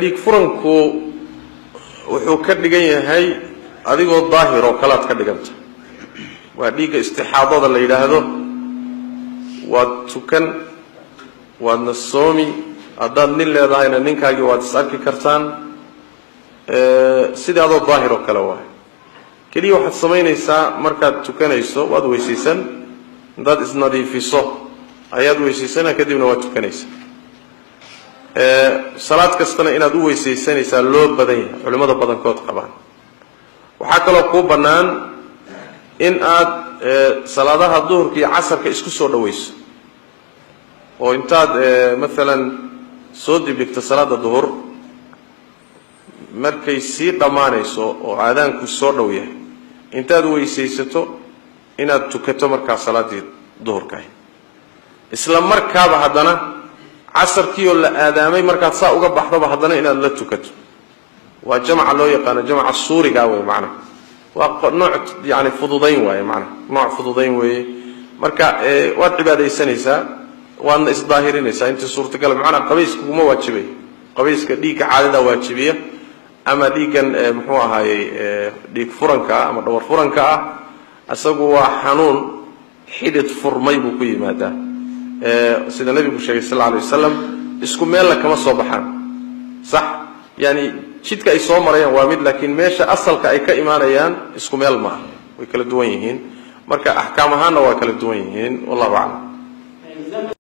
dhiig furanku wuxuu ka dhigan yahay adigoo daahir oo kalaad ka dhiganta waa dhiigga istixaadada la yidhaahdo waad tukan waadna soomi haddaad nin leedahayna ninkaagii waad is arki kartaan sidii adoo daahir oo kale waay keliya waxaad samaynaysaa markaad tukanayso waad weysaysan intaad isnadiifiso ayaad weysaysanaa kadibna waad tukanaysaa salaad kastana inaad u weysaysanaysaa loo badan yahay culimada badankood qabaan waxaa kaloo kuu bannaan in aad salaadaha duhurka iyo casarka isku soo dhawayso oo intaad maalan soo dibdhigto salaada duhur markay sii dhammaanayso oo aadaanku soo dhow yahay intaad weysaysato inaad tukato markaa salaadii duhurka isla markaaba haddana casarkii oo la aadaamay markaad saa uga baxdaba haddana inaad la tukato waa jamca loo yaqaano jamca suuriga wey macnaha waa nooc yani fududayn waaye macnaha nooc fududayn weeye marka waad cibaadaysanaysaa waadna isdaahirinaysaa intii suurtagal macnaha qabayska kuma waajibay qabayska dhiigga caadada waajibiya ama dhiiggan muxuu ahaayey dhiig furanka ama dhawar furanka ah asagu waa xanuun xidid furmay buu ku yimaadaa sida nabigu sheegay sallallahu alayhi wasallam isku meel kama soo baxaan sax yani jidka ay soo marayaan waa mid laakiin meesha asalka ay ka imaanayaan isku meel ma way kala duwan yihiin marka ahkaam ahaana waa kala duwan yihiin wallahu a'lam